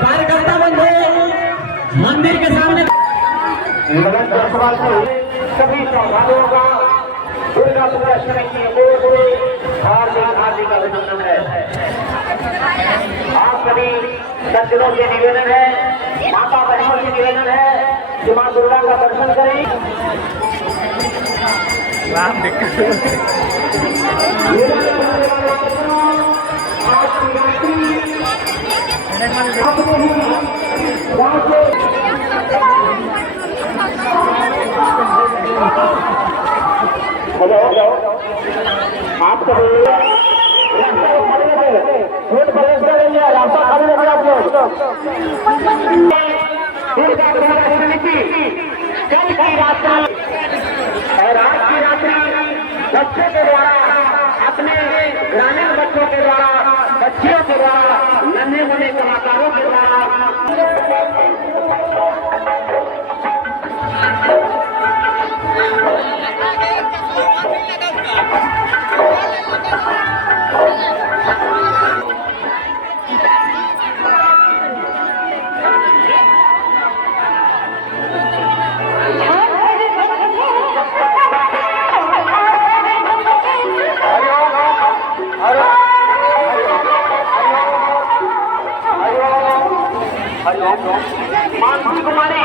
कार्यकर्ता बंधु मंदिर के सामने सभी श्रद्धालुओं का दुर्गा पूजा समिति की ओर से हार्दिक अभिनंदन है। आप सभी सज्जनों से निवेदन है, माता बहनों से निवेदन है कि मां दुर्गा का दर्शन करें। हेलो आप सभी रास्ता खाली रखिए आप लोग। दुर्गा पूजा समिति कल की रात्रि और आज की रात्रि बच्चों के द्वारा, अपने ग्रामीण बच्चों के द्वारा, बच्चियों के द्वारा, नन्हे मुन्ने कलाकारों के द्वारा मानसी कुमारी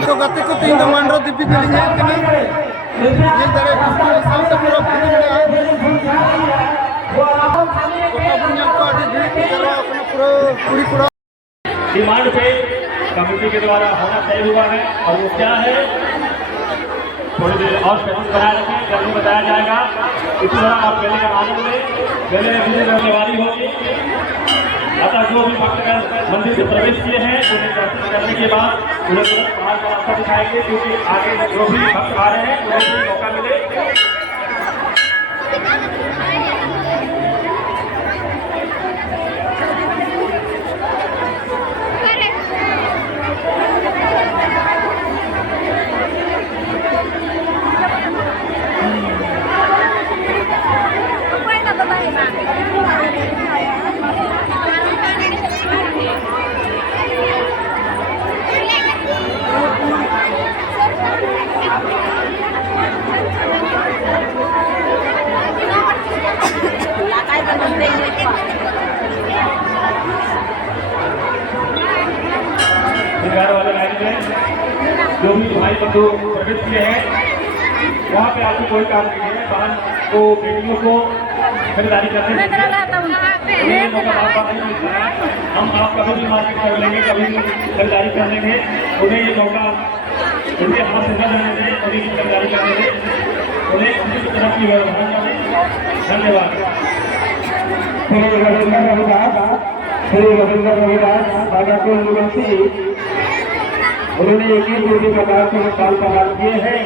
तो गति को तीन मंडरो दिव्य दिल्ली है कि नहीं ये तरह साल तक पूरा पूरी में पूरा डिमांड पे कमेटी के द्वारा होना तय हुआ है। और वो क्या है, थोड़ी देर और शेड्यूल बनाए रखें, जल्दी बताया जाएगा। इसी तरह आप पहले का आनंद लें, पहले रहनेवाली होगी। अतः जो भी भक्तगण मंदिर से प्रवेश किए हैं उन्हें दर्शन करने के बाद उन्हें तुरंत बाहर का रास्ता दिखाएंगे, क्योंकि आगे जो भी भक्त आ रहे हैं उन्हें भी मौका मिले। वाले लाइन में जो भी भाई बंधु प्रवेश किए हैं वहाँ पे आपको कोई काम नहीं है। बहन को, बेटियों को खरीदारी करने में हम आपका भी मार्केट कर लेंगे, कभी भी खरीदारी कर लेंगे। उन्हें ये मौका उनके हाथ से न रहने दें, उन्हीं की खरीदारी करने दें, उन्हें किसी तरह की व्यवहार करें। धन्यवाद। श्री रविंद्र रविदास भागलपुर यूनिवर्सिटी, उन्होंने एक ही दूसरे प्रकार से साल प्रदान किए हैं।